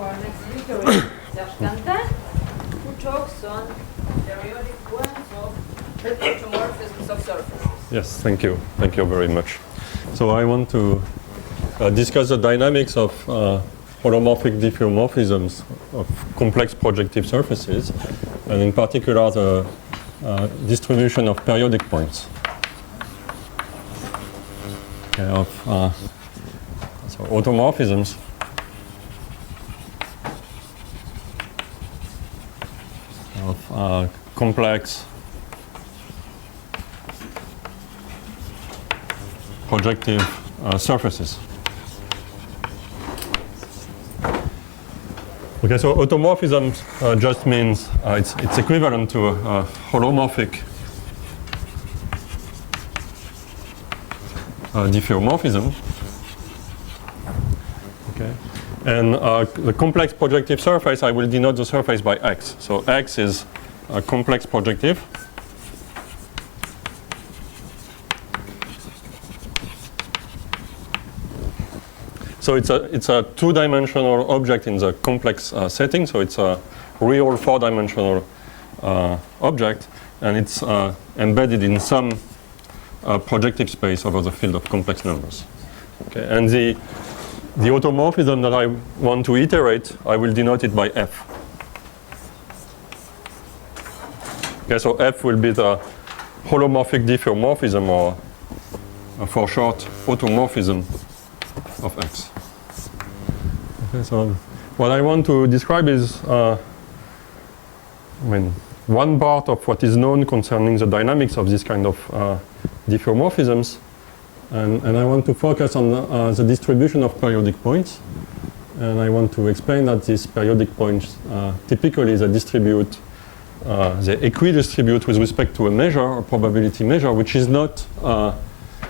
our next speaker is Serge Cantat, who talks on periodic ones of automorphisms of surfaces. Yes, thank you. Thank you very much. So I want to discuss the dynamics of holomorphic diffeomorphisms of complex projective surfaces, and in particular the distribution of periodic points. Okay, of so automorphisms of complex projective surfaces. Okay, so automorphism just means it's equivalent to a holomorphic diffeomorphism. Okay, and the complex projective surface, I will denote the surface by X. So X is a complex projective. So it's a two-dimensional object in the complex setting. So it's a real four-dimensional object, and it's embedded in some projective space over the field of complex numbers. Okay, and the automorphism that I want to iterate, I will denote it by F. Okay, so F will be the holomorphic diffeomorphism, or for short, automorphism of X. Okay, so what I want to describe is one part of what is known concerning the dynamics of this kind of diffeomorphisms, and I want to focus on the distribution of periodic points, and I want to explain that these periodic points typically they equidistribute with respect to a measure, a probability measure, which is not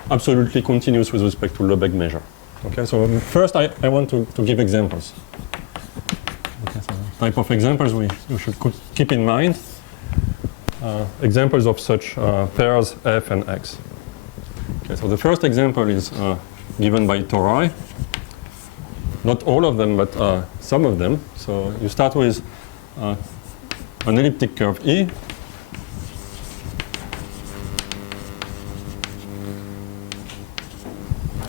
absolutely continuous with respect to Lebesgue measure. Okay, so first I want to give examples. Okay, so type of examples you should keep in mind. Examples of such pairs F and X. Okay, so the first example is given by Torai. Not all of them, but some of them. So you start with an elliptic curve E.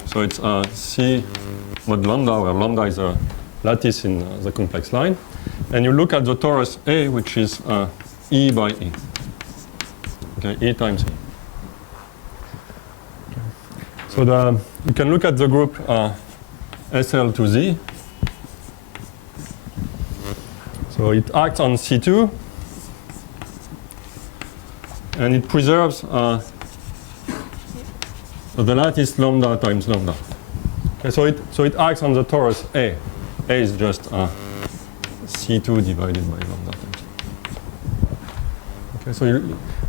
So it's C mod lambda, where lambda is a lattice in the complex line. And you look at the torus A, which is E by E. Okay, E times E. Okay. So you can look at the group SL to Z. So it acts on C2, and it preserves the lattice lambda times lambda. Okay, so it acts on the torus A. A is just C2 divided by lambda times. Okay,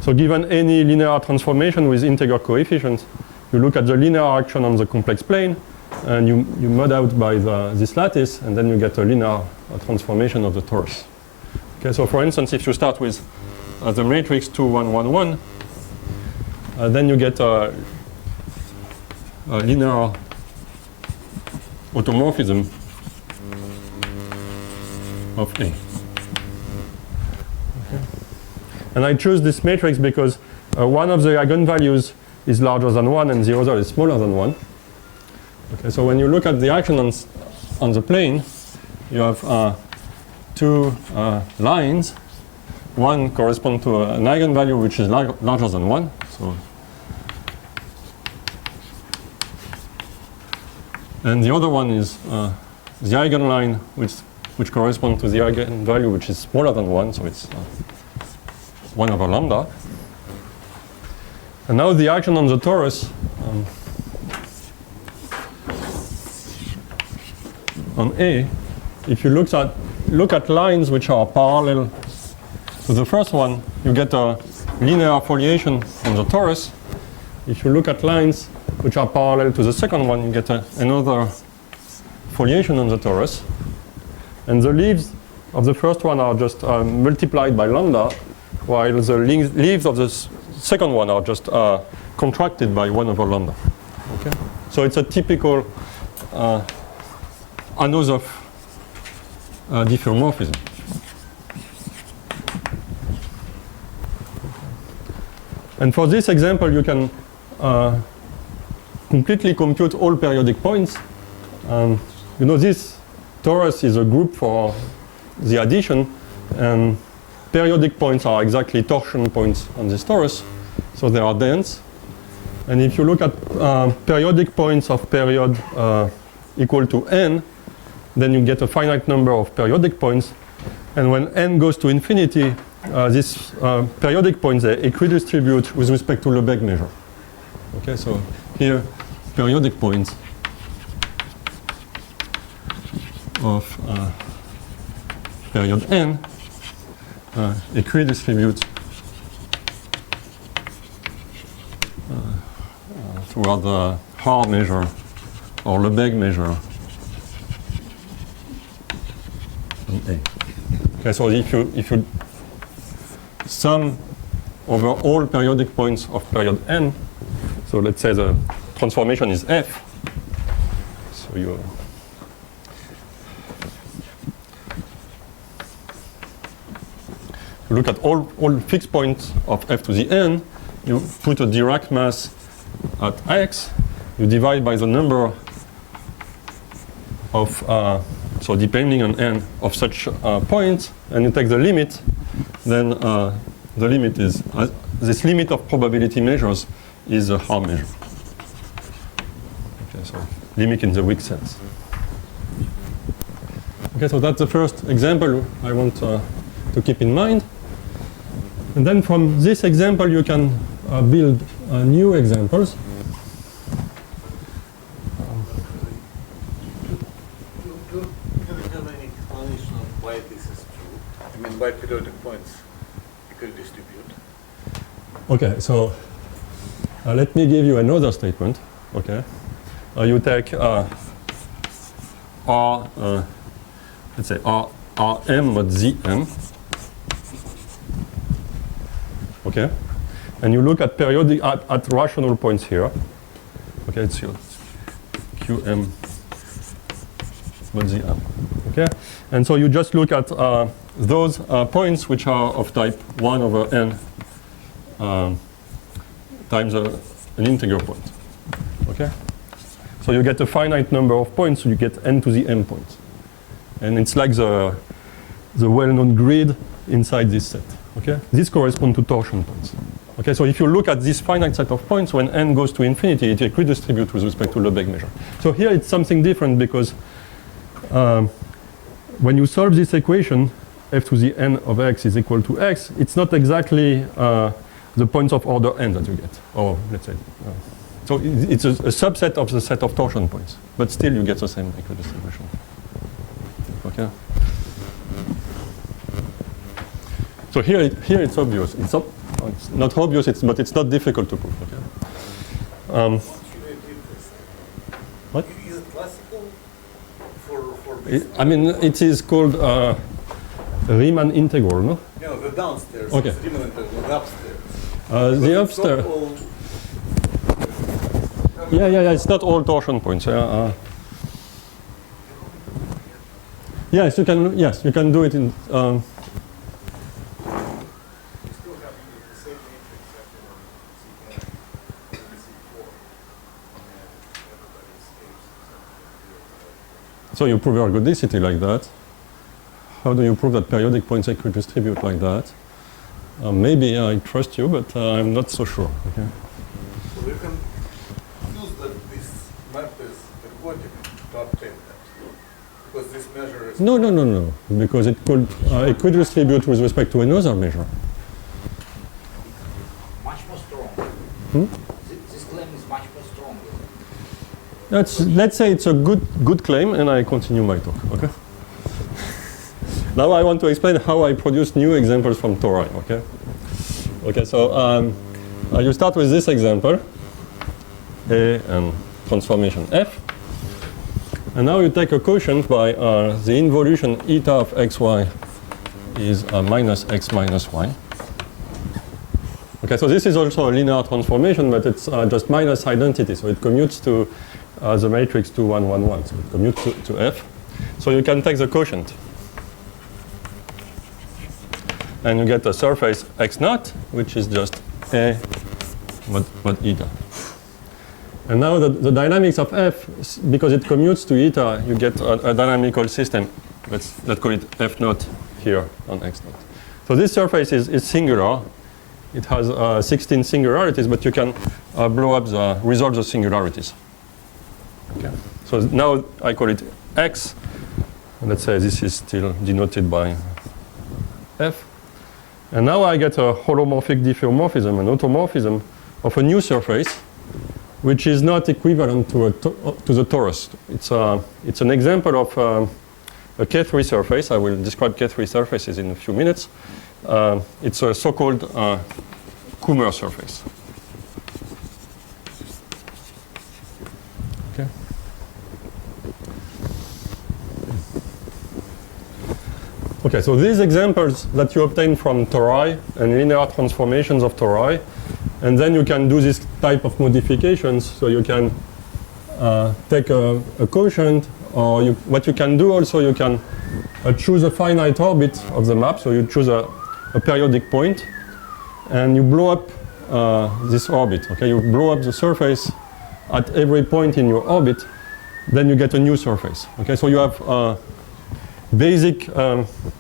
so given any linear transformation with integer coefficients, you look at the linear action on the complex plane, and you mod out by this lattice, and then you get a linear transformation of the torus. Okay, so for instance, if you start with the matrix 2, 1, 1, 1, then you get a linear automorphism of A. Okay. And I choose this matrix because one of the eigenvalues is larger than 1 and the other is smaller than 1. Okay, so when you look at the action on the plane, you have two lines. One corresponds to an eigenvalue which is larger than 1. So, and the other one is the eigenline which corresponds to the eigenvalue which is smaller than 1, so it's 1 over lambda. And now the action on the torus on A, if you look at lines which are parallel to the first one, you get a linear foliation on the torus. If you look at lines which are parallel to the second one, you get another foliation on the torus. And the leaves of the first one are just multiplied by lambda, while the leaves of the second one are just contracted by 1 over lambda. Okay? So it's a typical Anosov diffeomorphism. And for this example, you can completely compute all periodic points. You know, this torus is a group for the addition, and periodic points are exactly torsion points on this torus, so they are dense. And if you look at periodic points of period equal to n, then you get a finite number of periodic points. And when n goes to infinity, these periodic points, they equidistribute with respect to Lebesgue measure. Okay, so here, periodic points of period n equidistribute toward the Haar measure or Lebesgue measure in A. Okay, so if you sum over all periodic points of period n, so let's say the transformation is f, so you look at all fixed points of f to the n, you put a Dirac mass at x, you divide by the number of, so depending on n, of such points, and you take the limit, then the limit is, this limit of probability measures is a Haar measure. Okay, so limit in the weak sense. Okay, so that's the first example I want to keep in mind. And then from this example, you can build new examples. Do you have any explanation of why this is true? I mean, why periodic points equal distribute? Okay, so let me give you another statement. Okay, you take R, let's say Rm mod Zm. Okay, and you look at periodic at rational points here. Okay, it's your Qm mod Zm. Okay, and so you just look at those points which are of type 1 over n times an integer point. Okay, so you get a finite number of points, so you get n to the m points, and it's like the well-known grid inside this set. Okay, these correspond to torsion points. Okay, so if you look at this finite set of points, when n goes to infinity, it equidistributes with respect to Lebesgue measure. So here it's something different because when you solve this equation, f to the n of x is equal to x, it's not exactly the points of order n that you get, or let's say, so it's a subset of the set of torsion points, but still you get the same equidistribution. Okay. So here it's obvious. It's not obvious, but it's not difficult to prove. Okay. What? Is it classical for I mean, it is called Riemann integral, no? No, the downstairs. Okay. It's Riemann integral, the upstairs. The upstairs. Yeah. It's not all torsion points. Yes, you can. Yes, you can do it in. So you prove ergodicity like that. How do you prove that periodic points equidistribute like that? Maybe I trust you, but I'm not so sure. Okay. So you can use that this map is aquatic to obtain that. Because this measure is... No. Because it could equidistribute with respect to another measure. Much more strong. This claim is much more strong. Let's say it's a good claim, and I continue my talk. Okay. Now I want to explain how I produce new examples from tori. Okay. Okay. So you start with this example, A and transformation f, and now you take a quotient by the involution eta of xy is minus x minus y. Okay. So this is also a linear transformation, but it's just minus identity, so it commutes to the matrix 2, 1, 1, 1. So it commutes to f. So you can take the quotient. and you get a surface x naught, which is just a mod eta. And now the dynamics of f, because it commutes to eta, you get a dynamical system. Let's call it f naught here on x naught. So this surface is singular. It has 16 singularities, but you can resolve the singularities. Okay. So now I call it x. And let's say this is still denoted by f. And now I get a holomorphic diffeomorphism, an automorphism of a new surface, which is not equivalent to the torus. It's an example of a K3 surface. I will describe K3 surfaces in a few minutes. It's a so-called Kummer surface. Okay. Okay, so these examples that you obtain from tori and linear transformations of tori, and then you can do this type of modifications. So you can take a quotient, or what you can do also, you can choose a finite orbit of the map. So you choose a periodic point, and you blow up this orbit. Okay, you blow up the surface at every point in your orbit, then you get a new surface. Okay, so you have basic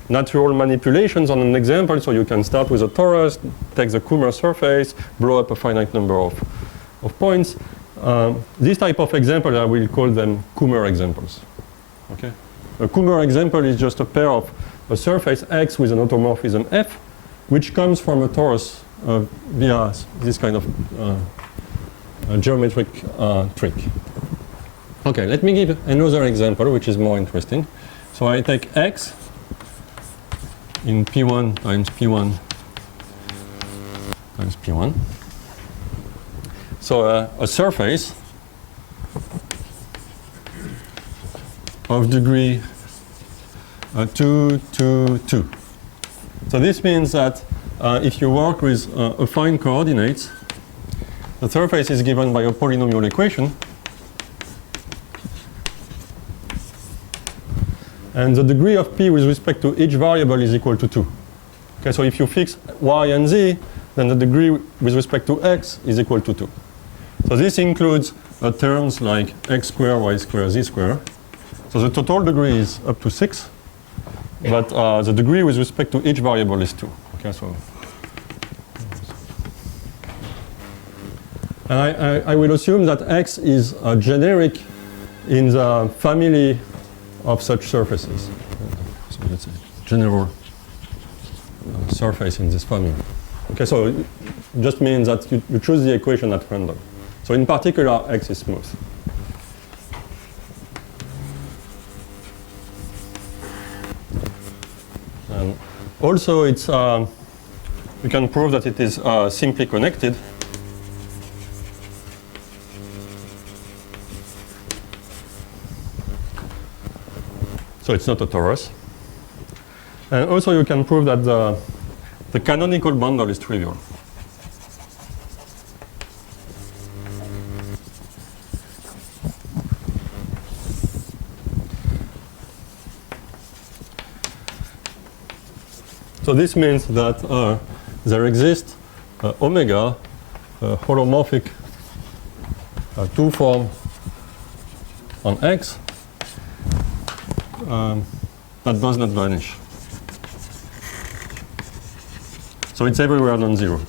natural manipulations on an example. So you can start with a torus, take the Kummer surface, blow up a finite number of points. This type of example, I will call them Kummer examples. Okay, a Kummer example is just a pair of a surface x with an automorphism f, which comes from a torus via this kind of geometric trick. Okay, let me give another example which is more interesting. So I take x in P1 times P1 times P1. So a surface of degree 2, 2, 2. So this means that if you work with affine coordinates, the surface is given by a polynomial equation. And the degree of P with respect to each variable is equal to 2. Okay, so if you fix y and z, then the degree with respect to x is equal to 2. So this includes terms like x squared, y squared, z squared. So the total degree is up to 6, but the degree with respect to each variable is 2. Okay, so and I will assume that x is generic in the family of such surfaces. So let's say general surface in this family. Okay, so it just means that you choose the equation at random. So in particular, x is smooth. And also, it's you can prove that it is simply connected. So it's not a torus. And also you can prove that the canonical bundle is trivial. So this means that there exists omega holomorphic 2 form on X that does not vanish. So it's everywhere non-zero.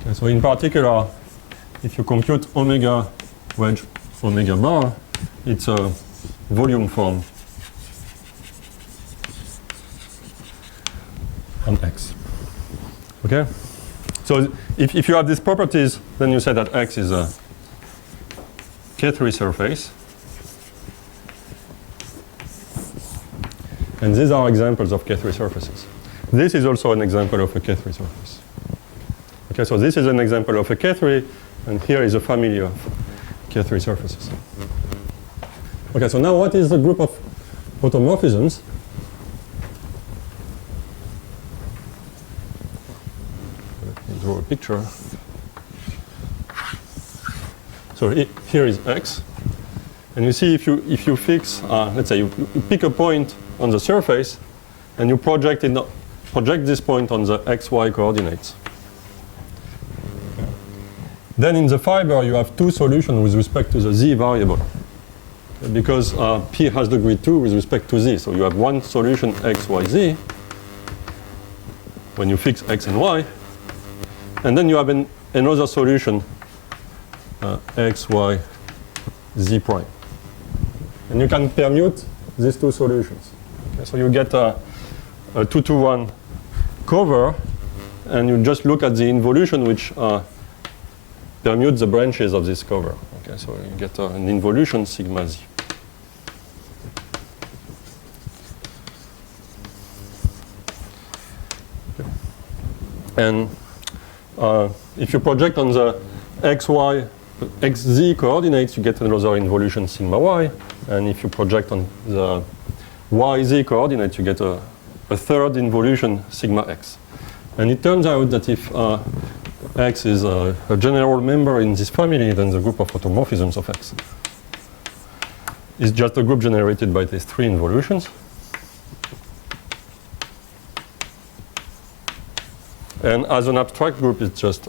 Okay, so in particular, if you compute omega wedge omega bar, it's a volume form on X. Okay? So if you have these properties, then you say that X is a K3 surface. And these are examples of K3 surfaces. This is also an example of a K3 surface. Okay, so this is an example of a K3, and here is a family of K3 surfaces. Okay, so now what is the group of automorphisms? Let me draw a picture. So here is X. And you see if you fix, let's say you pick a point on the surface, and you project this point on the xy coordinates. Then in the fiber, you have two solutions with respect to the z variable. Because P has degree 2 with respect to z. So you have one solution x, y, z when you fix x and y. And then you have another solution x, y, z prime. And you can permute these two solutions. Okay, so you get a 2-to-1 cover, and you just look at the involution which permute the branches of this cover. Okay, so you get an involution sigma z. Okay. And if you project on the xz coordinates, you get another involution sigma y. And if you project on the yz coordinates, you get a third involution sigma x. And it turns out that if X is a general member in this family, then the group of automorphisms of X is just a group generated by these three involutions. And as an abstract group, it's just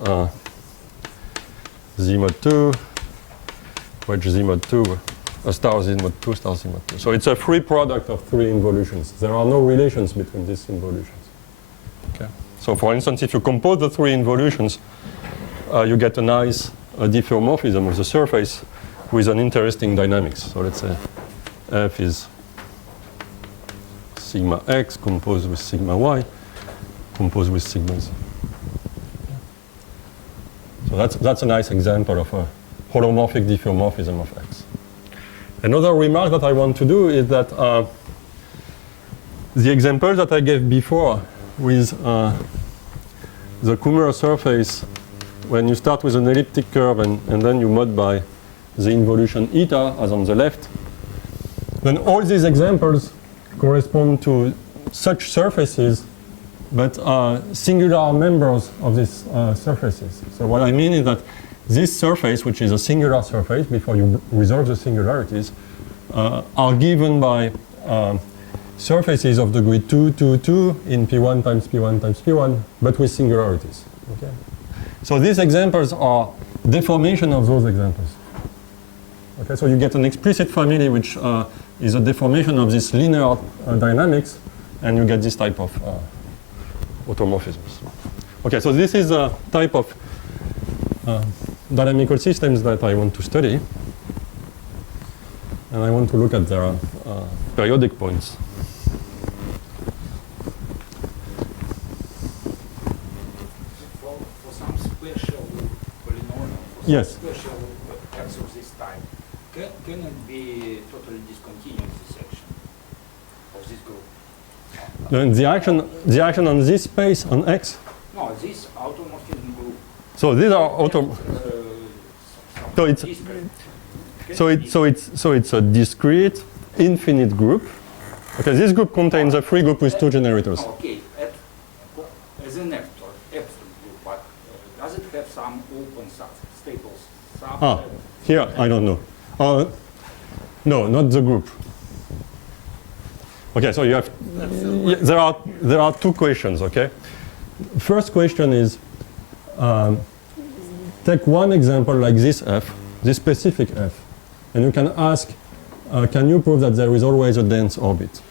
Z mod 2, wedge Z mod 2, a star Z mod 2, star Z mod 2. So it's a free product of three involutions. There are no relations between these involutions. Okay. So for instance, if you compose the three involutions, you get a nice diffeomorphism of the surface with an interesting dynamics. So let's say F is sigma x composed with sigma y composed with sigma z. So that's a nice example of a holomorphic diffeomorphism of X. Another remark that I want to do is that the example that I gave before with the Kummer surface, when you start with an elliptic curve and then you mod by the involution eta, as on the left, then all these examples correspond to such surfaces, but singular members of these surfaces. So what I mean is that this surface, which is a singular surface, before you resolve the singularities, are given by surfaces of degree 2, 2, 2 in P1 times P1 times P1, but with singularities. Okay? So these examples are deformation of those examples. Okay, so you get an explicit family which is a deformation of this linear dynamics, and you get this type of automorphisms. Okay, so this is a type of dynamical systems that I want to study, and I want to look at their periodic points. For some special polynomial, for Yes. some special x of this type, can it be totally discontinuous, this action of this group? Then the action on this space on X. No, this automorphism group. So these are auto. So it's so it's a discrete infinite group. Okay, this group contains a free group with two generators. Okay, as an actor, absolute group, but does it have some open staples? Here I don't know. No, not the group. Okay, so you have there are two questions. Okay, first question is take one example like this F, this specific F, and you can ask, can you prove that there is always a dense orbit?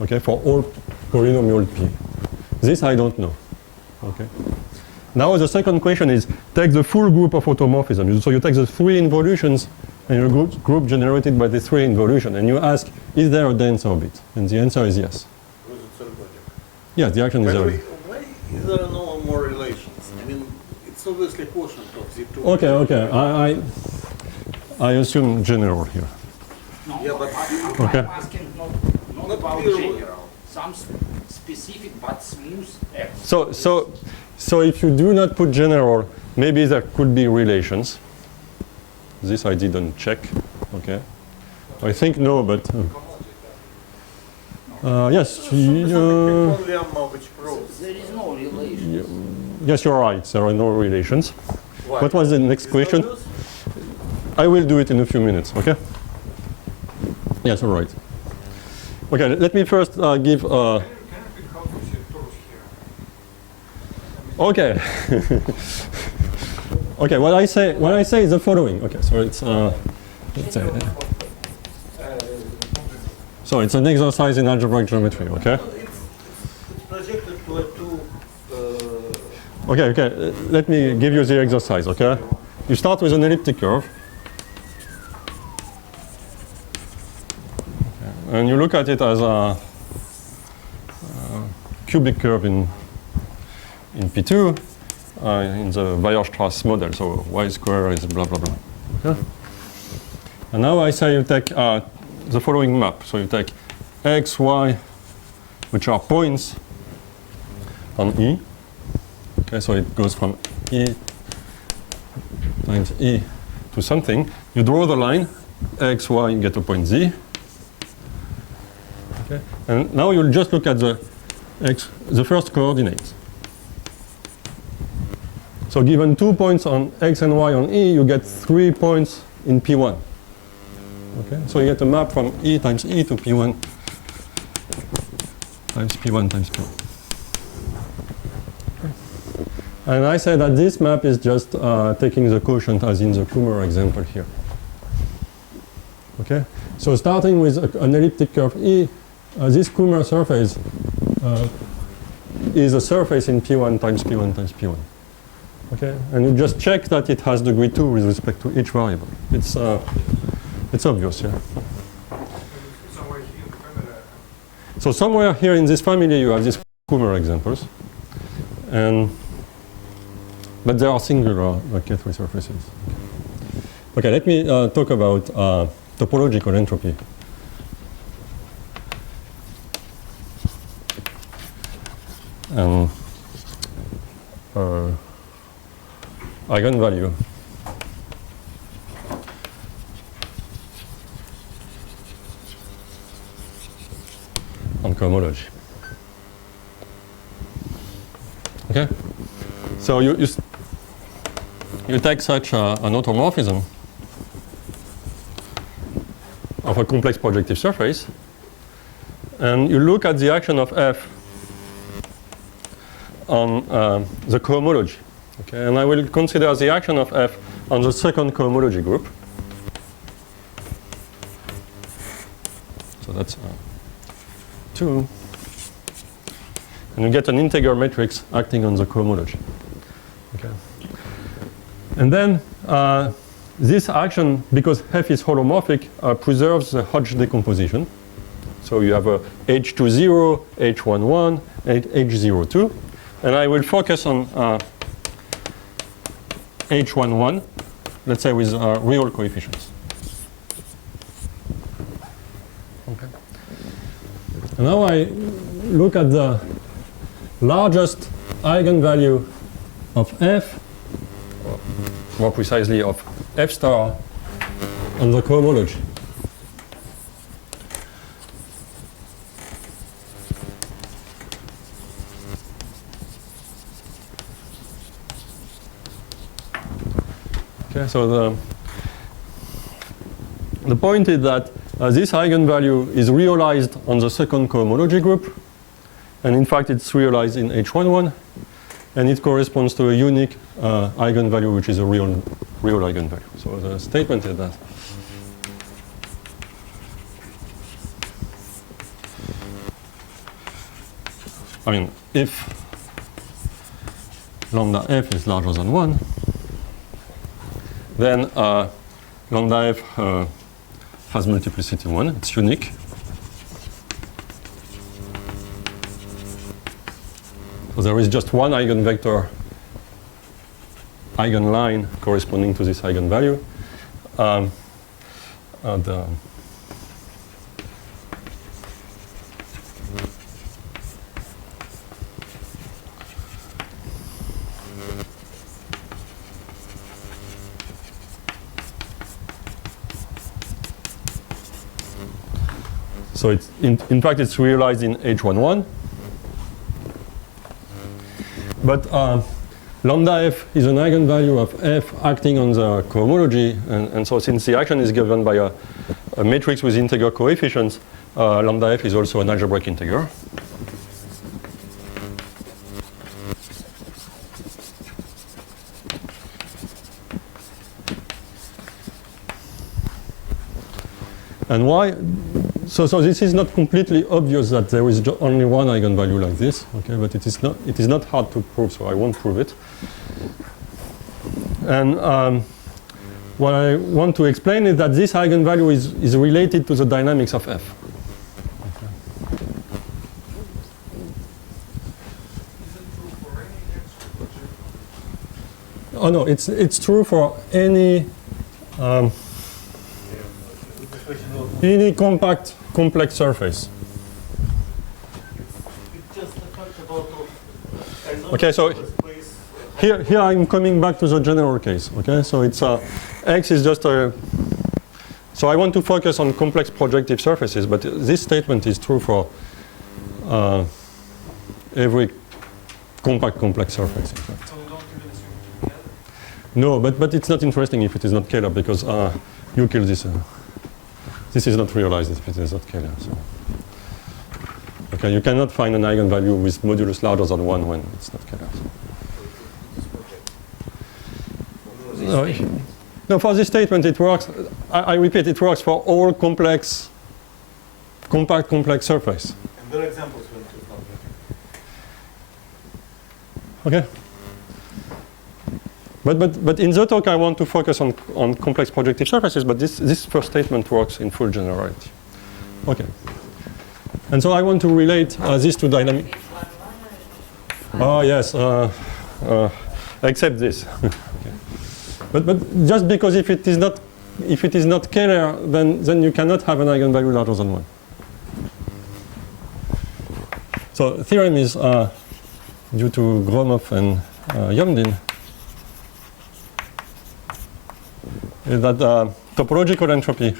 Okay, for all polynomial P. This I don't know. Okay. Now the second question is take the full group of automorphisms. So you take the three involutions and your group generated by the three involutions, and you ask, is there a dense orbit? And the answer is yes. Yes, the action is there. Why is there no more relations? I mean, it's obviously quotient of the two. Okay. I assume general here. No, Yeah, but Okay. I'm asking not about clear. general, some specific but smooth X. So if you do not put general, maybe there could be relations. This I didn't check. Okay. I think no, but yes. Which proves. There is no relation. Yes, you're right. There are no relations. Why? What was the next question? Obvious? I will do it in a few minutes. Okay. Yes, all right. Okay, let me first give. Okay. Okay. What I say is the following. Okay, so it's let's say. So it's an exercise in algebraic geometry. Okay. It's projected to a two. Okay. Let me give you the exercise. Okay. You start with an elliptic curve. Okay. And you look at it as a cubic curve in P2 in the Weierstrass model. So y square is blah blah blah. Okay. And now I say you take the following map. So you take x, y, which are points on E. Okay, so it goes from E times E to something. You draw the line, x, y, you get a point Z. Okay, and now you'll just look at the first coordinates. So given 2 points on x and y on E, you get 3 points in P1. Okay, so you get a map from E times E to P1 times P1 times P1. Okay. And I say that this map is just taking the quotient as in the Kummer example here. Okay, so starting with an elliptic curve E, this Kummer surface is a surface in P1 times P1 times P1. Okay, and you just check that it has degree 2 with respect to each variable. It's obvious, yeah. So somewhere here in this family you have these Kummer examples, but they are singular K3 surfaces. Okay, let me talk about topological entropy. Eigenvalue. On cohomology. Okay, so you take such an automorphism of a complex projective surface, and you look at the action of F on the cohomology. Okay, and I will consider the action of F on the second cohomology group. So that's 2. And you get an integer matrix acting on the cohomology. Okay. And then this action, because F is holomorphic, preserves the Hodge decomposition. So you have a H20, H11, H02. And I will focus on H11, let's say with real coefficients. Okay. And now I look at the largest eigenvalue of F, or more precisely of F star on the cohomology. Okay, so the point is that this eigenvalue is realized on the second cohomology group, and in fact it's realized in H11, and it corresponds to a unique eigenvalue, which is a real eigenvalue. So the statement is that if lambda f is larger than 1, then lambda f has multiplicity 1, it's unique. So there is just one eigenvector, eigenline corresponding to this eigenvalue. So it's in fact it's realized in H11. But lambda f is an eigenvalue of f acting on the cohomology, and so since the action is given by a matrix with integer coefficients, lambda f is also an algebraic integer. And why? So this is not completely obvious that there is only one eigenvalue like this, okay? But it is not hard to prove, so I won't prove it. And what I want to explain is that this eigenvalue is related to the dynamics of f. Oh no, it's true for any compact complex surface. It's just a fact about Okay, so here I'm coming back to the general case. Okay, so it's x is just a. So I want to focus on complex projective surfaces, but this statement is true for every compact complex surface. In fact. So we don't even assume together? No, but it's not interesting if it is not Kähler because you kill this. This is not realized if it is not Kähler. So. Okay, you cannot find an eigenvalue with modulus larger than 1 when it's not Kähler. So. No, for this statement it works. I repeat, it works for all compact complex surface. And there are examples when it is not working. Okay. But in the talk I want to focus on complex projective surfaces, but this first statement works in full generality. Okay. And so I want to relate this to dynamic. Oh yes, except this. Okay. But just because if it is not Kähler, then you cannot have an eigenvalue larger than 1. So the theorem is due to Gromov and Yomdin. Is that topological entropy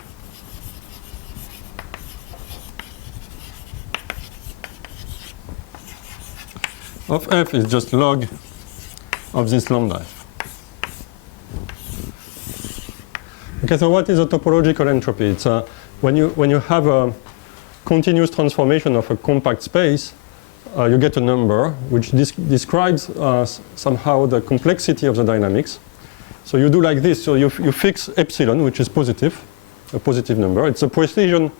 of f is just log of this lambda f. Okay, so what is a topological entropy? It's when you have a continuous transformation of a compact space, you get a number which describes somehow the complexity of the dynamics. So you do like this. So you fix epsilon, which is positive, a positive number. It's a precision.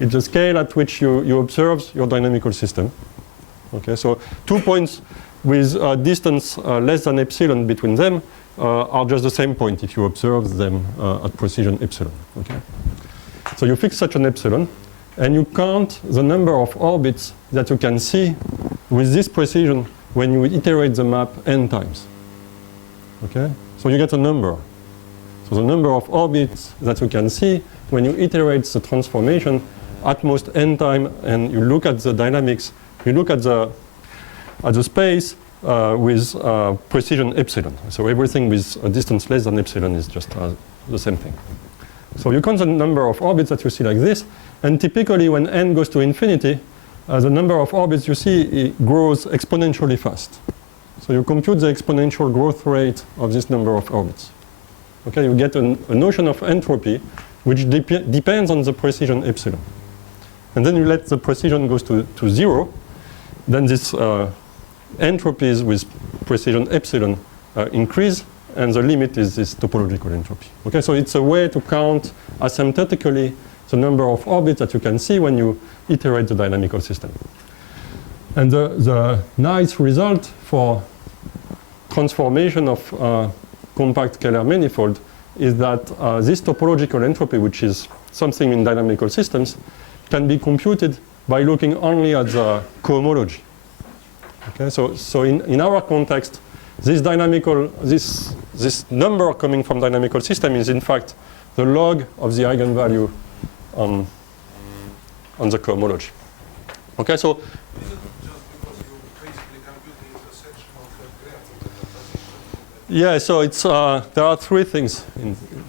It's the scale at which you observe your dynamical system. Okay, so 2 points with a distance less than epsilon between them are just the same point if you observe them at precision epsilon. Okay, so you fix such an epsilon, and you count the number of orbits that you can see with this precision when you iterate the map n times. Okay. So you get a number. So the number of orbits that you can see when you iterate the transformation at most n time, and you look at the dynamics, you look at the space with precision epsilon. So everything with a distance less than epsilon is just the same thing. So you count the number of orbits that you see like this, and typically when n goes to infinity, the number of orbits you see grows exponentially fast. So you compute the exponential growth rate of this number of orbits. Okay, you get a notion of entropy which depends on the precision epsilon. And then you let the precision goes to 0, then this entropies with precision epsilon increase, and the limit is this topological entropy. Okay, so it's a way to count asymptotically the number of orbits that you can see when you iterate the dynamical system. And the nice result for transformation of compact Kähler manifold is that this topological entropy, which is something in dynamical systems, can be computed by looking only at the cohomology. Okay, so in our context, this number coming from dynamical system is in fact the log of the eigenvalue on the cohomology. Okay, so. Yeah, so it's there are 3 things.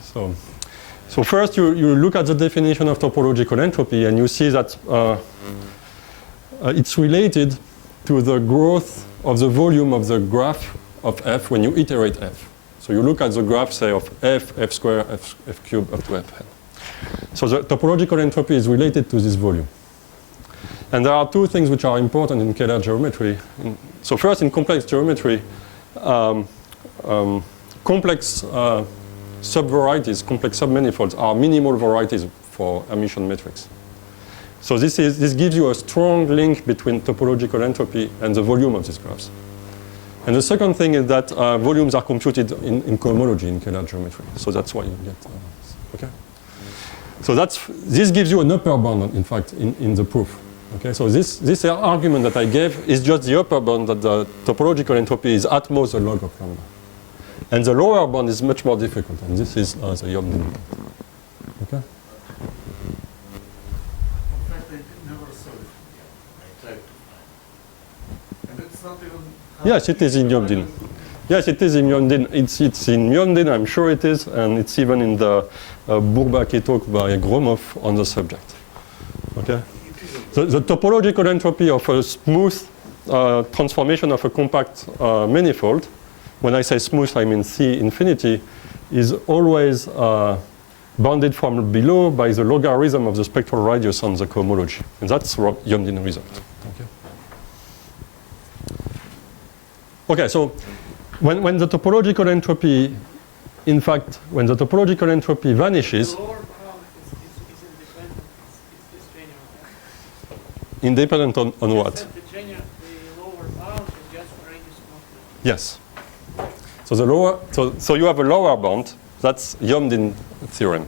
So first you look at the definition of topological entropy, and you see that it's related to the growth of the volume of the graph of f when you iterate f. So you look at the graph, say, of f, f squared, f cubed up to fn. So the topological entropy is related to this volume. And there are two things which are important in Kähler geometry. So first, in complex geometry, complex subvarieties, complex submanifolds are minimal varieties for emission metrics. So this gives you a strong link between topological entropy and the volume of these graphs. And the second thing is that volumes are computed in cohomology in Kähler geometry. So that's why you get, okay? So this gives you an upper bound, in fact, in the proof. Okay, so this argument that I gave is just the upper bound that the topological entropy is at most a log of lambda. And the lower bound is much more difficult, and this is the Yomdin bound. Okay? In fact, I never saw it. I tried to find. And it's not even. Yes, it is in Yomdin. Yes, it is in Yomdin. It's in Yomdin, I'm sure it is, and it's even in the Bourbaki talk by Gromov on the subject. Okay? The topological entropy of a smooth transformation of a compact manifold, when I say smooth, I mean C infinity, is always bounded from below by the logarithm of the spectral radius on the cohomology. And that's Yomdin result. Okay, so when the topological entropy, in fact, when the topological entropy vanishes, The lower bound is independent. independent on what? The lower bound is just for radius of Yes. So the lower, so you have a lower bound. That's Yomdin theorem.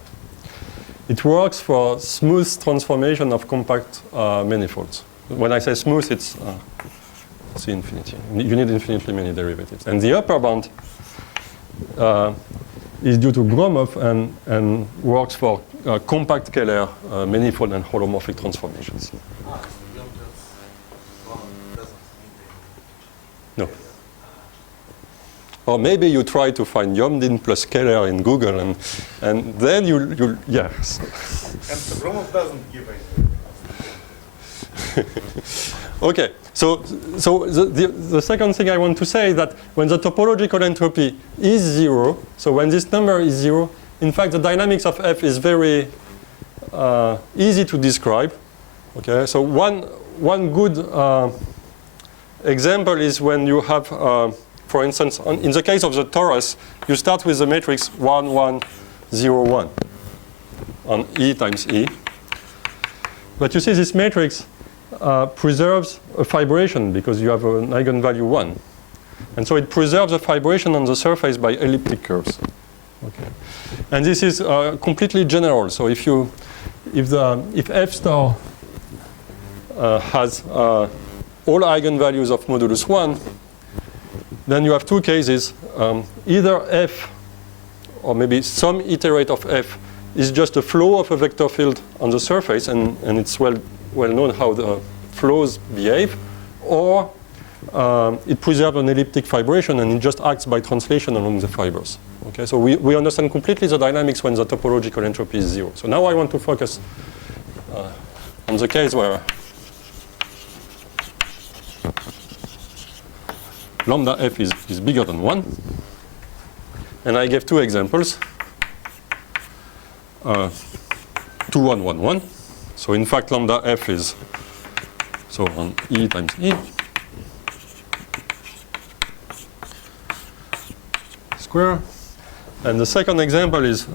It works for smooth transformation of compact manifolds. When I say smooth, it's C infinity. You need infinitely many derivatives. And the upper bound is due to Gromov and works for compact Kähler manifold and holomorphic transformations. No. Or maybe you try to find Yomdin plus Kähler in Google, and then you'll yes. And Gromov doesn't give any. Okay, so the second thing I want to say is that when the topological entropy is zero, so when this number is zero, in fact the dynamics of F is very easy to describe. Okay, so one good example is when you have, for instance, in the case of the torus, you start with the matrix 1, 1, 0, 1 on E times E. But you see this matrix preserves a fibration because you have an eigenvalue 1. And so it preserves a fibration on the surface by elliptic curves. Okay. And this is completely general. So if F star has all eigenvalues of modulus 1, then you have two cases. Either F, or maybe some iterate of F, is just a flow of a vector field on the surface, and it's well known how the flows behave, or it preserves an elliptic fibration and it just acts by translation along the fibers. Okay, so we understand completely the dynamics when the topological entropy is zero. So now I want to focus on the case where lambda f is bigger than 1. And I gave two examples. 2, 1, 1, 1. So in fact, lambda f is so on E times E square. And the second example is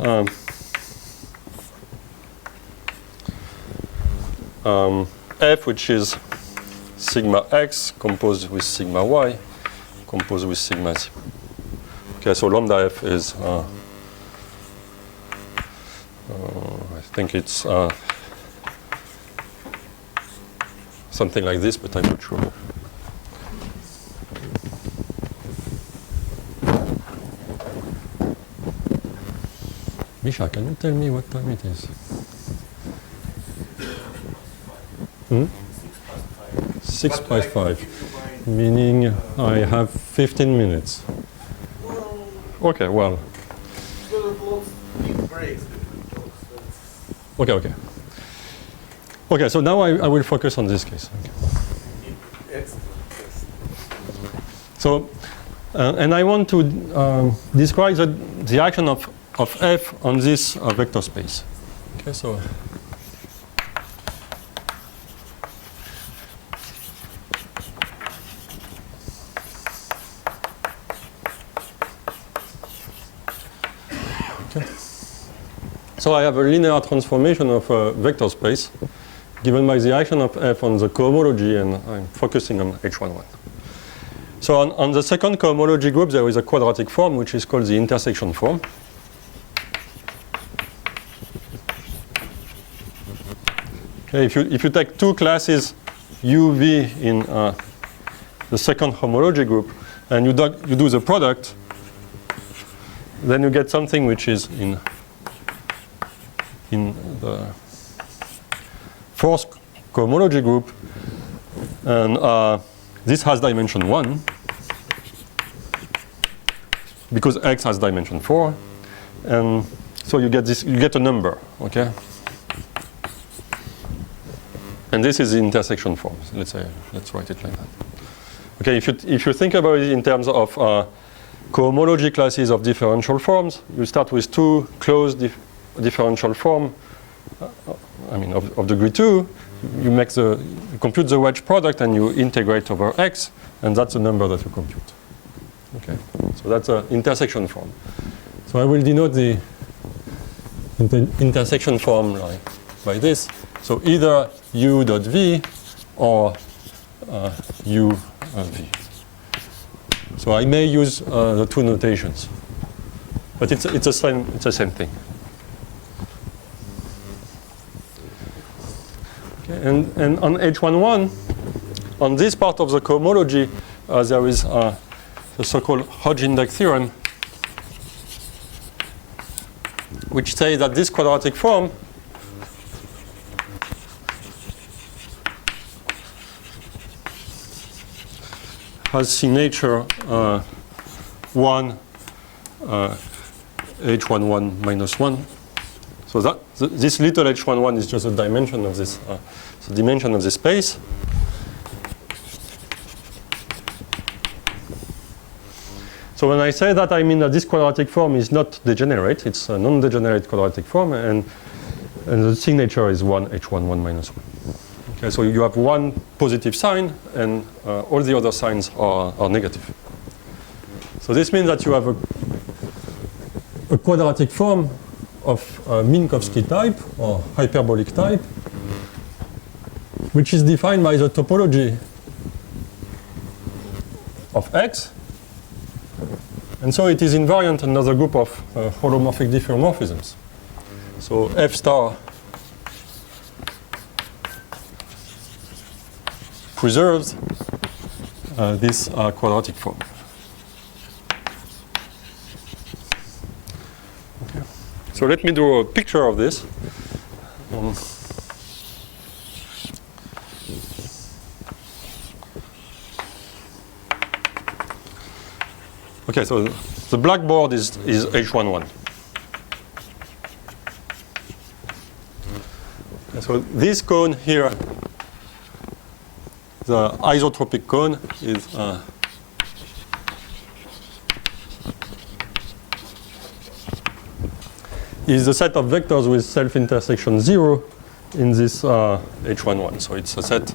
f, which is sigma x composed with sigma y composed with sigma z. Okay, so lambda f is I think it's something like this, but I'm not sure. Misha, can you tell me what time it is? 6 past 5, meaning I have 15 minutes. Okay, well. Okay. Okay, so now I will focus on this case. Okay. So, and I want to describe the action of f on this vector space. Okay, so okay. So I have a linear transformation of a vector space given by the action of f on the cohomology, and I'm focusing on H11. So on the second cohomology group, there is a quadratic form which is called the intersection form. Okay, if you take two classes u, v in the second homology group, and you do the product, then you get something which is in the fourth cohomology group, and this has dimension 1 because x has dimension 4, and so you get a number, okay? And this is the intersection form. Let's write it like that. Okay, if you think about it in terms of cohomology classes of differential forms, you start with two closed differential form, of degree 2. You compute the wedge product and you integrate over x, and that's the number that you compute. Okay, so that's an intersection form. So I will denote the intersection form by this. So either u dot v or u v. So I may use the two notations, but it's the same thing. Okay, and on H11, on this part of the cohomology, there is the so-called Hodge-Index theorem, which says that this quadratic form has signature 1 H11 minus 1. So this little H11 is just a dimension of this, the dimension of the space. So when I say that, I mean that this quadratic form is not degenerate. It's a non-degenerate quadratic form, and the signature is 1 H11 minus 1. Okay, so you have one positive sign, and all the other signs are negative. So this means that you have a quadratic form of Minkowski type or hyperbolic type, which is defined by the topology of X. And so it is invariant in another group of holomorphic diffeomorphisms. So F star preserves this quadratic form. Okay. So let me draw a picture of this. Okay, so the blackboard is H11. Okay, so this cone here, the isotropic cone, is the set of vectors with self-intersection 0 in this H11. So it's a set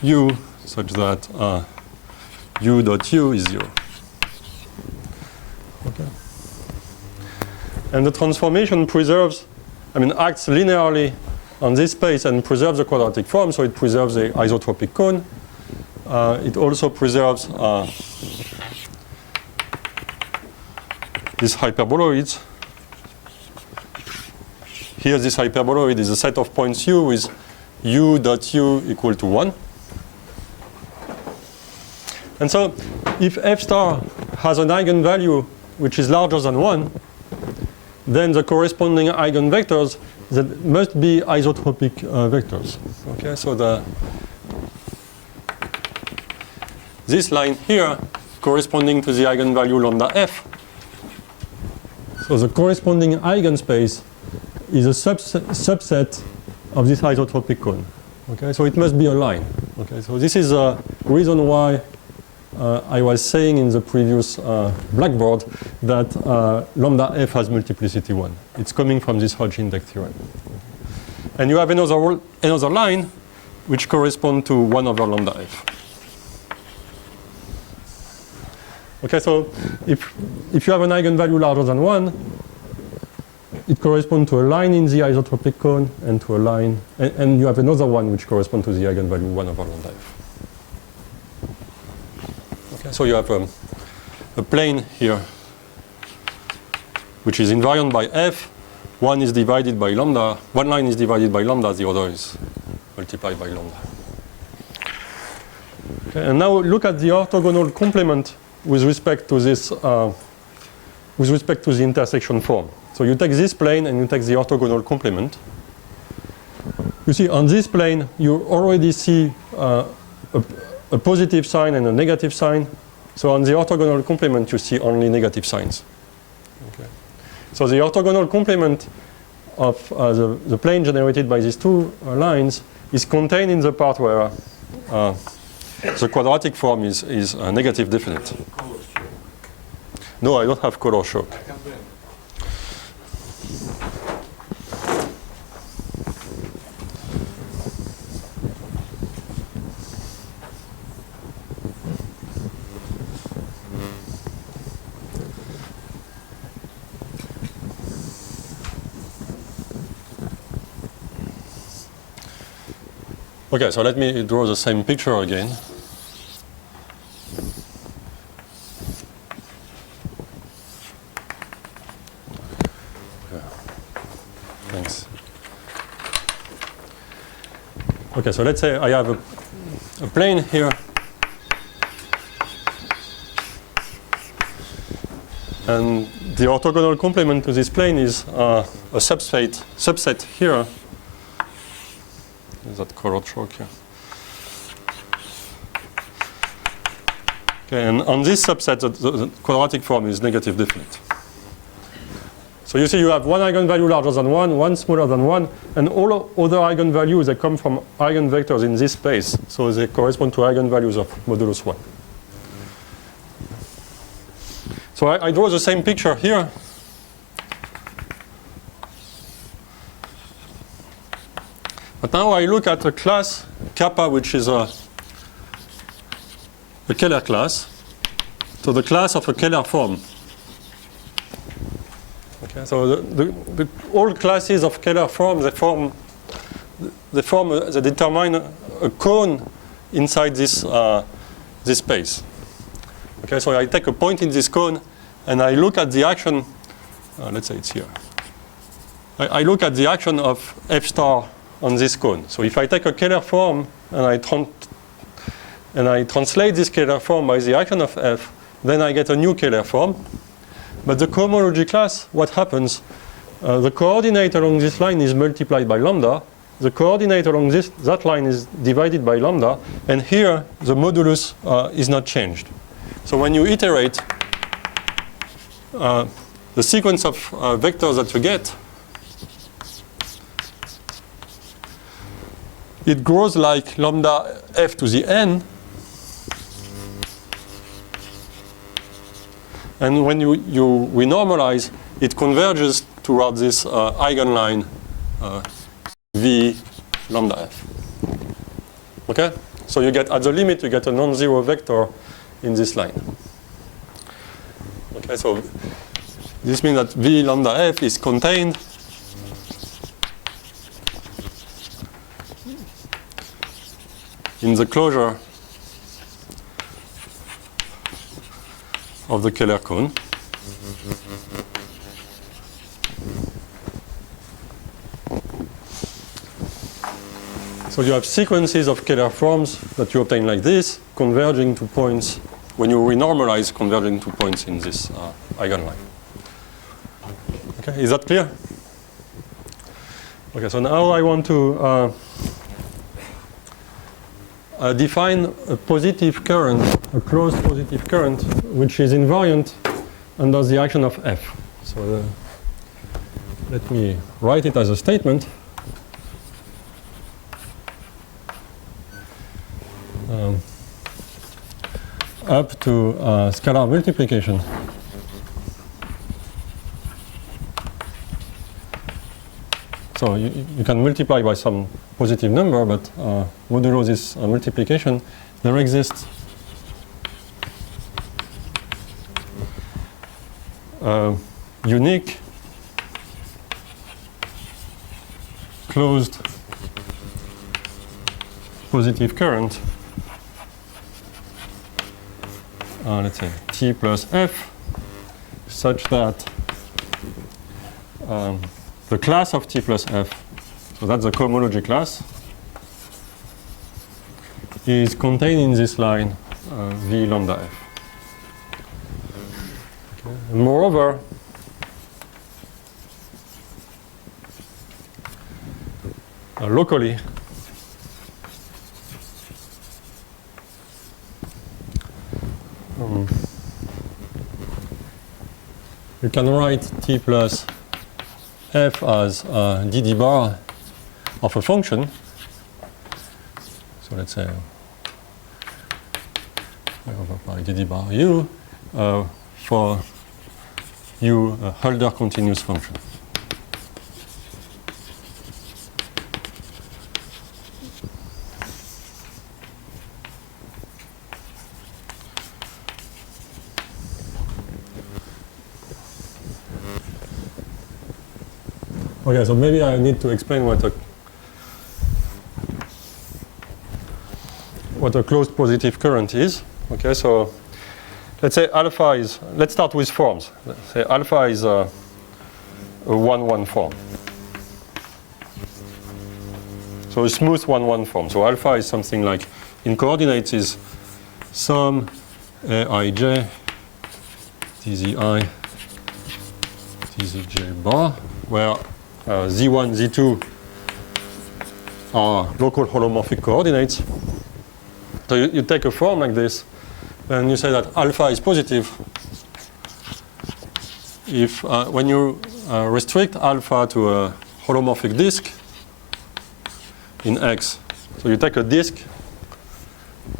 U such that U dot U is 0. Okay. And the transformation acts linearly on this space and preserves the quadratic form, so it preserves the isotropic cone. It also preserves these hyperboloids. Here this hyperboloid is a set of points u with u dot u equal to 1. And so if f star has an eigenvalue which is larger than 1, then the corresponding eigenvectors that must be isotropic vectors. Okay, so this line here corresponding to the eigenvalue lambda f. So the corresponding eigenspace is a subset of this isotropic cone. Okay, so it must be a line. Okay, so this is a reason why I was saying in the previous blackboard that lambda f has multiplicity 1. It's coming from this Hodge index theorem. And you have another line which corresponds to 1 over lambda f. Okay, so if you have an eigenvalue larger than 1, it corresponds to a line in the isotropic cone and to a line, and you have another one which corresponds to the eigenvalue 1 over lambda f. Okay, so you have a plane here which is invariant by f. One is divided by lambda. One line is divided by lambda, the other is multiplied by lambda. Okay, and now look at the orthogonal complement with respect to this, with respect to the intersection form. So you take this plane and you take the orthogonal complement. You see on this plane you already see a positive sign and a negative sign. So on the orthogonal complement you see only negative signs. Okay. So the orthogonal complement of the plane generated by these two lines is contained in the part where the quadratic form is negative definite. No, I don't have color shock. Okay, so let me draw the same picture again. Yeah. Thanks. Okay, so let's say I have a plane here. And the orthogonal complement to this plane is a subset here. Is that colored chalk here? Okay, and on this subset, the quadratic form is negative definite. So you see you have one eigenvalue larger than 1, one smaller than 1, and all other eigenvalues that come from eigenvectors in this space. So they correspond to eigenvalues of modulus 1. So I draw the same picture here. But now I look at a class, kappa, which is a Keller class. So the class of a Keller form. Okay, so all classes of Keller form, they determine a cone inside this space. Okay, so I take a point in this cone and I look at the action. Let's say it's here. I look at the action of f star on this cone. So if I take a Keller form and I translate this Keller form by the action of f, then I get a new Keller form. But the cohomology class, what happens? The coordinate along this line is multiplied by lambda. The coordinate along that line is divided by lambda. And here, the modulus is not changed. So when you iterate, the sequence of vectors that you get, it grows like lambda f to the n. And when we normalize, it converges toward this eigenline v lambda f. Okay? So you get, at the limit, you get a non-zero vector in this line. Okay, so this means that v lambda f is contained in the closure of the Keller cone. So you have sequences of Keller forms that you obtain like this, converging to points, when you renormalize, converging to points in this eigenline. Okay, is that clear? Okay, so now I want to define a positive current, a closed positive current, which is invariant under the action of f. So let me write it as a statement. up to scalar multiplication. So you can multiply by some positive number, but modulo this multiplication, there exists unique closed positive current, let's say T plus F, such that the class of T plus F, so that's the cohomology class, is contained in this line V lambda F. Okay. And moreover, locally, you can write T plus F as dd bar of a function. So let's say over by dd bar u for u a Hölder continuous function. Okay, so maybe I need to explain what a closed positive current is. Okay, so let's say alpha is, let's start with forms. Let's say alpha is a 1-1 form. So a smooth 1-1 form. So alpha is something like, in coordinates is sum aij tzI tzj bar, where z1, z2 are local holomorphic coordinates. So you take a form like this, and you say that alpha is positive if when you restrict alpha to a holomorphic disk in X. So you take a disk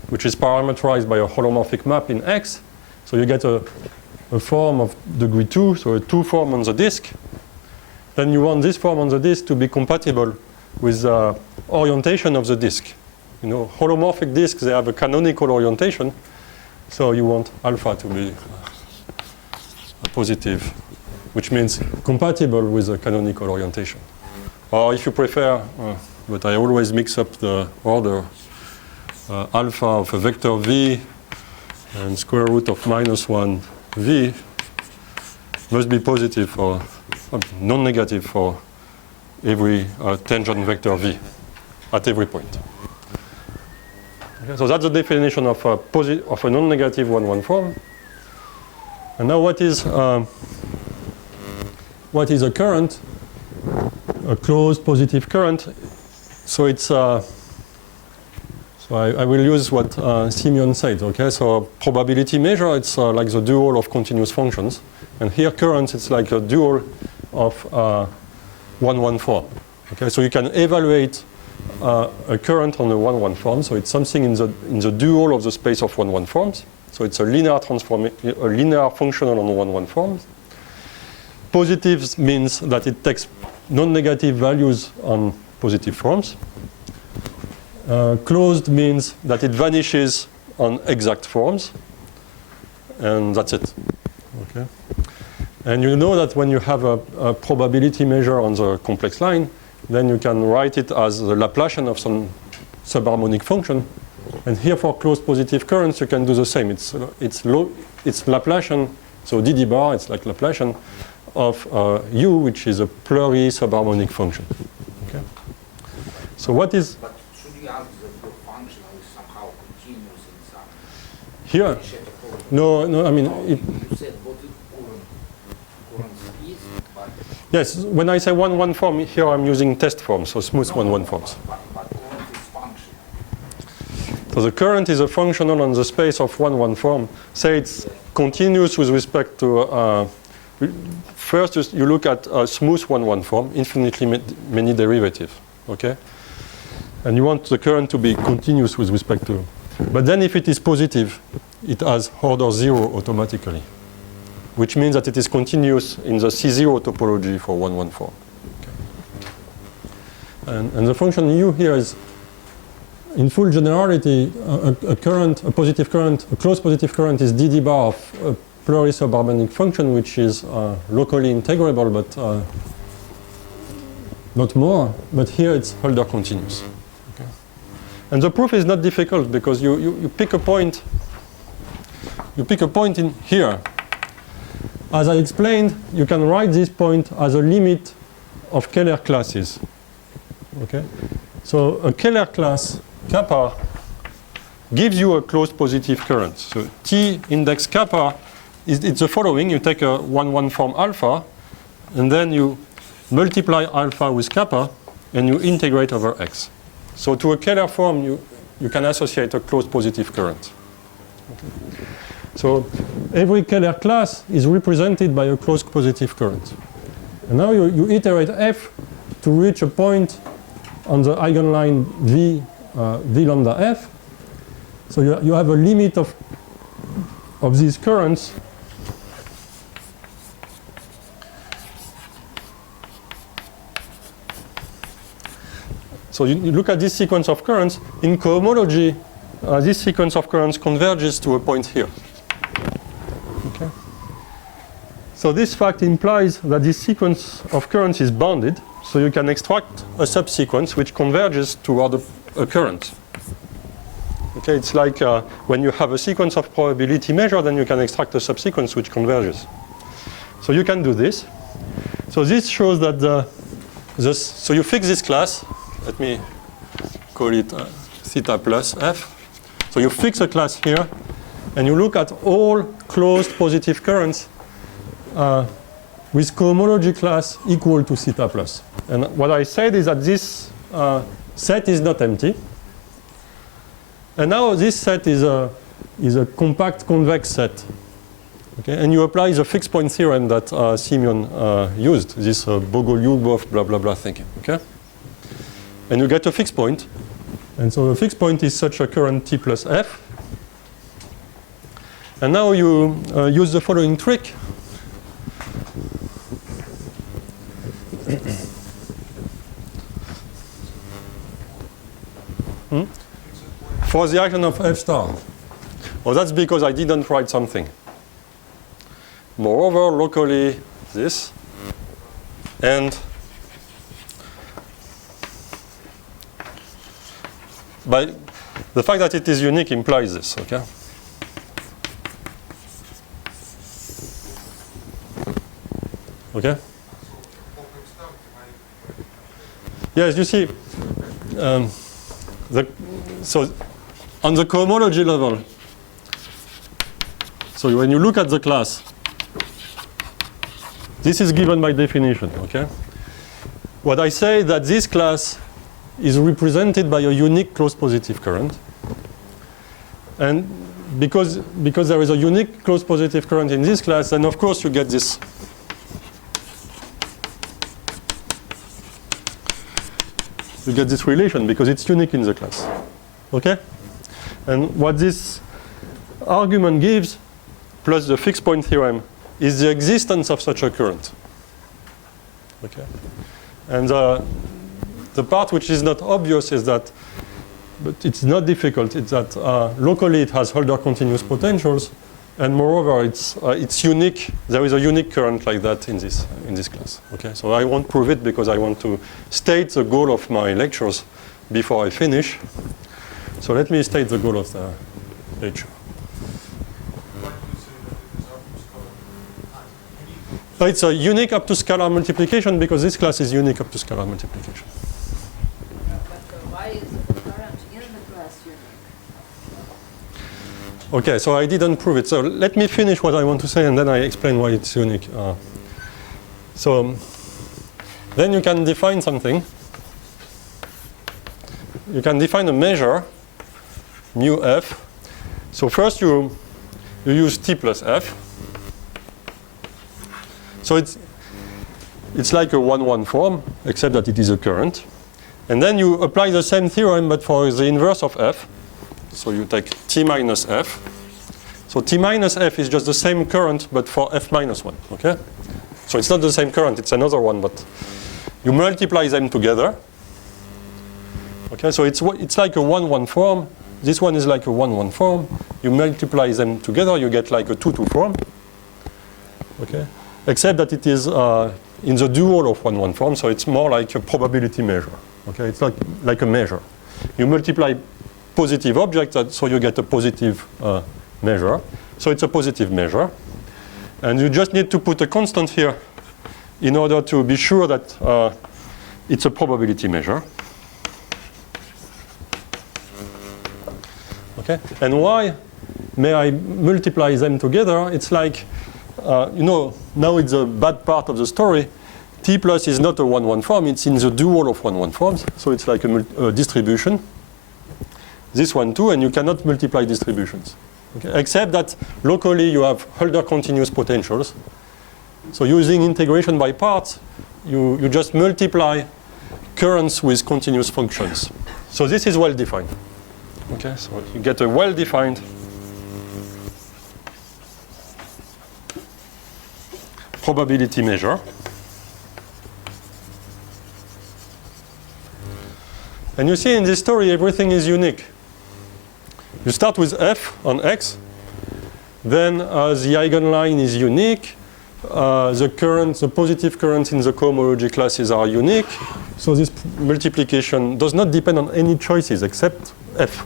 which is parameterized by a holomorphic map in X. So you get a form of degree 2, so a 2 form on the disk. Then you want this form on the disk to be compatible with the orientation of the disk. You know, holomorphic disks, they have a canonical orientation. So you want alpha to be a positive, which means compatible with the canonical orientation. Or if you prefer, but I always mix up the order, alpha of a vector v and square root of -1 v must be positive for non-negative for every tangent vector v at every point. Okay, so that's the definition of a non-negative 1-1 form. And now what is a current? A closed positive current. So it's so I will use what Simeon said. Okay, so probability measure, it's like the dual of continuous functions, and here currents, it's like a dual of 1-1 form. Okay, so you can evaluate a current on a 1-1 form. So it's something in the dual of the space of 1-1 forms. So it's a linear functional on 1-1 forms. Positives means that it takes non-negative values on positive forms. Closed means that it vanishes on exact forms, and that's it. Okay. And you know that when you have a probability measure on the complex line, then you can write it as the Laplacian of some subharmonic function. And here for closed positive currents, you can do the same. It's Laplacian, so dd bar, it's like Laplacian of u, which is a pluri-subharmonic function. Okay. So what is... But should you ask that the function is somehow continuous in some... Here? No, I mean... you said what it current is, but... Yes, when I say 1-1 form, here I'm using test forms, so smooth 1-1 forms. But current is functional. So the current is a functional on the space of 1-1 form. Say it's continuous with respect to... first, you look at a smooth 1-1 form, infinitely many derivatives. Okay? And you want the current to be continuous with respect to... But then if it is positive, it has order 0 automatically, which means that it is continuous in the C0 topology for 114. Okay. And the function U here is, in full generality, a positive current, a closed positive current is dd bar of a pluri-subharmonic function, which is locally integrable, but not more. But here it's Hölder continuous. Okay. And the proof is not difficult because you pick a point. You pick a point in here. As I explained, you can write this point as a limit of Keller classes. Okay. So a Keller class kappa gives you a closed positive current. So T index kappa it's the following. You take a 1-1 form alpha, and then you multiply alpha with kappa, and you integrate over x. So to a Keller form, you can associate a closed positive current. Okay. So every Keller class is represented by a closed positive current. And now you iterate f to reach a point on the eigenline v lambda f. So you have a limit of these currents So you look at this sequence of currents. In cohomology, this sequence of currents converges to a point here. Okay. So this fact implies that this sequence of currents is bounded. So you can extract a subsequence which converges toward a current. Okay, it's like when you have a sequence of probability measure, then you can extract a subsequence which converges. So you can do this. So this shows that so you fix this class. Let me call it theta plus f. So you fix a class here, and you look at all closed positive currents with cohomology class equal to theta plus. And what I said is that this set is not empty. And now this set is a compact convex set. Okay? And you apply the fixed point theorem that Simeon used, this Bogoliubov blah blah blah thinking. Okay? And you get a fixed point. And so the fixed point is such a current T plus F. And now you use the following trick. For the action of F star. Well, that's because I didn't write something. Moreover, locally, this. And by the fact that it is unique implies this, okay? Okay? Yes, you see, so on the cohomology level, so when you look at the class, this is given by definition, okay? What I say that this class is represented by a unique closed positive current. And because there is a unique closed positive current in this class, then of course you get this. You get this relation because it's unique in the class. Okay? And what this argument gives, plus the fixed point theorem, is the existence of such a current. Okay? And the part which is not obvious is that, but it's not difficult, it's that locally it has Hölder continuous potentials, and moreover it's unique. There is a unique current like that in this class. Okay, so I won't prove it because I want to state the goal of my lectures before I finish. So let me state the goal of the lecture. It's a unique up to scalar multiplication because this class is unique up to scalar multiplication. Why is the current in the class unique? Okay, so I didn't prove it. So let me finish what I want to say and then I explain why it's unique. So then you can define something. You can define a measure, mu f. So first you use T plus f. So it's like a 1-1 form, except that it is a current. And then you apply the same theorem, but for the inverse of f. So you take T minus f. So T minus F is just the same current, but for F minus 1, okay? So it's not the same current, it's another one, but you multiply them together. Okay, so it's like a 1-1 form. This one is like a 1-1 form. You multiply them together, you get like a 2-2 form. Okay, except that it is in the dual of 1-1 form, so it's more like a probability measure. Okay, it's like a measure. You multiply positive objects, so you get a positive measure. So it's a positive measure. And you just need to put a constant here in order to be sure that it's a probability measure. Okay, and why may I multiply them together? It's like, you know, now it's a bad part of the story. T plus is not a 1-1 form, it's in the dual of 1-1 forms. So it's like a distribution. This one too, and you cannot multiply distributions. Okay? Except that locally you have Hölder continuous potentials. So using integration by parts, you just multiply currents with continuous functions. So this is well defined. Okay, so you get a well-defined probability measure. And you see in this story everything is unique. You start with F on X, then the eigenline is unique, the positive currents in the cohomology classes are unique, so this multiplication does not depend on any choices except F.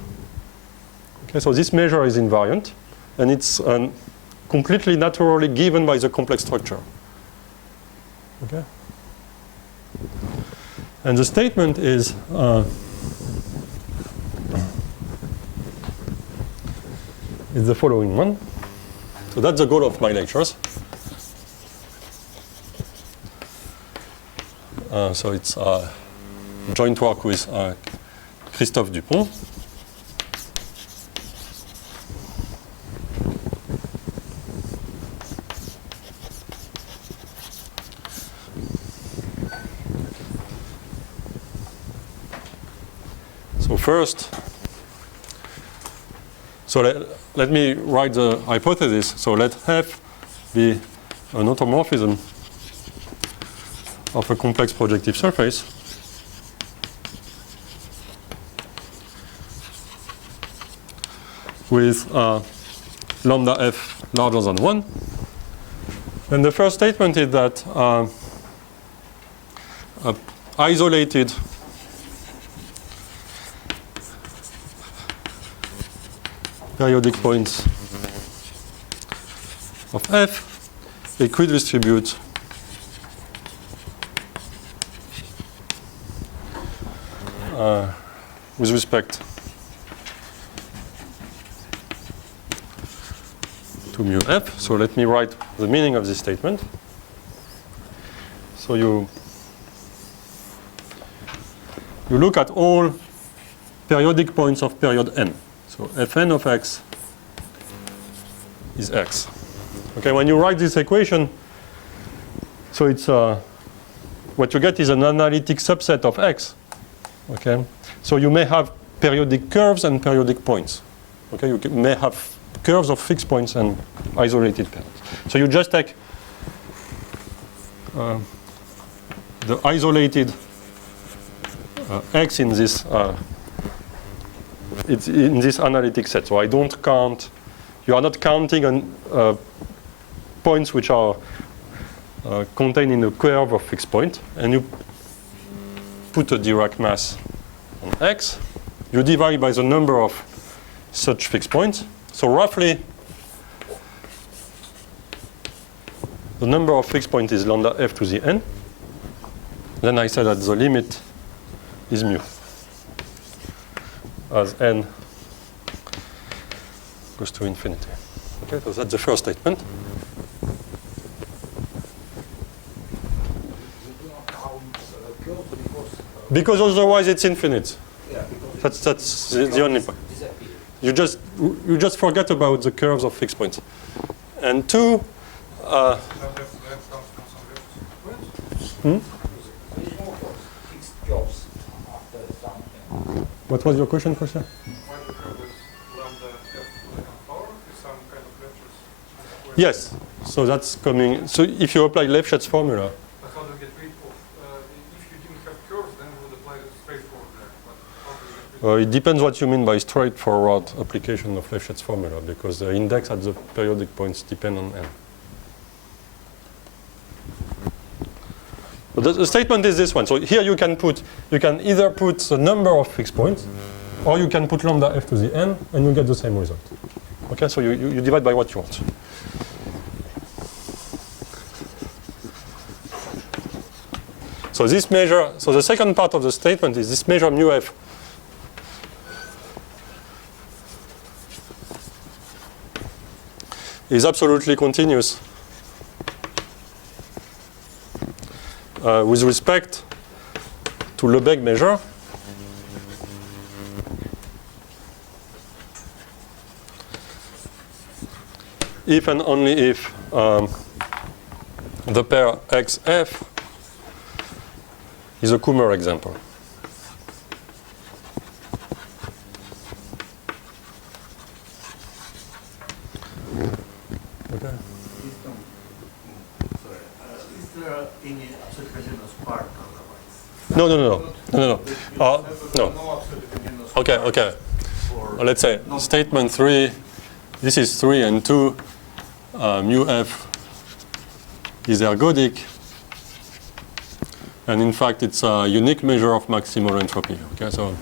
Okay, so this measure is invariant, and it's completely naturally given by the complex structure. Okay? And the statement is the following one. So that's the goal of my lectures. So it's joint work with Christophe Dupont. So first, let me write the hypothesis. So let F be an automorphism of a complex projective surface with lambda F larger than 1. And the first statement is that isolated periodic points of F equidistribute with respect to mu F. So let me write the meaning of this statement. So you look at all periodic points of period n. So Fn of x is x. Okay, when you write this equation, so it's what you get is an analytic subset of x. Okay, so you may have periodic curves and periodic points. Okay, you may have curves of fixed points and isolated periods. So you just take the isolated x in this it's in this analytic set. So I don't count. You are not counting on points which are contained in a curve of fixed point, and you put a Dirac mass on x. You divide by the number of such fixed points. So roughly, the number of fixed points is lambda f to the n. Then I say that the limit is mu, as n goes to infinity. Okay, so that's the first statement. Because otherwise it's infinite. Yeah, That's the only point. You just forget about the curves of fixed points. And two, what was your question, Kostya? Why do you have this lambda f to the n power? Is some kind of Yes. So that's coming. So if you apply Lefschetz formula, But how do you get rid of, if you didn't have curves, then we would apply the straightforward there. But how do you get rid of it depends what you mean by straightforward application of Lefschetz formula, because the index at the periodic points depend on n. But the statement is this one. So here you can either put the number of fixed points, or you can put lambda f to the n, and you get the same result. Okay, so you divide by what you want. So this measure, so the second part of the statement is this measure mu f is absolutely continuous with respect to Lebesgue measure if and only if the pair xf is a Kummer example. Okay. Is there any absolute continuous part otherwise? No. No absolute continuous Okay. part for Let's say statement 3. This is 3 and 2. Mu f is ergodic. And in fact, it's a unique measure of maximal entropy. Okay, so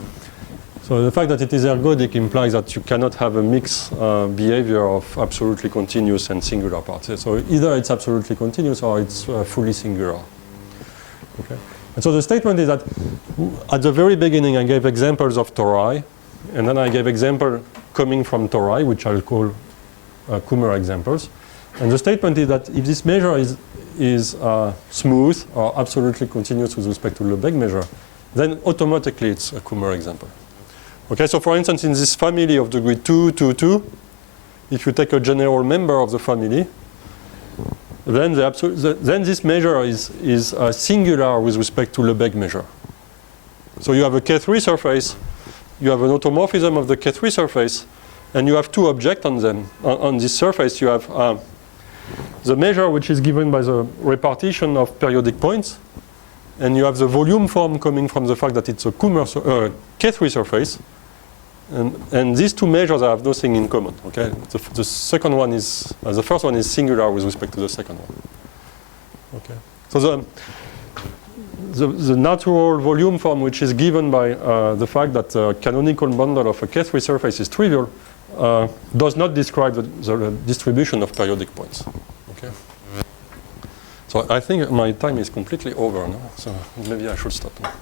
the fact that it is ergodic implies that you cannot have a mixed behavior of absolutely continuous and singular parts. So either it's absolutely continuous or it's fully singular. Okay. And so the statement is that at the very beginning I gave examples of tori, and then I gave example coming from tori, which I'll call Kummer examples. And the statement is that if this measure is smooth or absolutely continuous with respect to Lebesgue measure, then automatically it's a Kummer example. Okay, so for instance, in this family of degree 2, 2, 2, if you take a general member of the family, then this measure is singular with respect to Lebesgue measure. So you have a K3 surface, you have an automorphism of the K3 surface, and you have two objects on them. On this surface, you have the measure which is given by the repartition of periodic points, and you have the volume form coming from the fact that it's a Kummer K3 surface, and these two measures have nothing in common. Okay, the second one is the first one is singular with respect to the second one. Okay, so the natural volume form which is given by the fact that the canonical bundle of a K3 surface is trivial does not describe the distribution of periodic points. Okay. So I think my time is completely over now, so maybe I should stop now.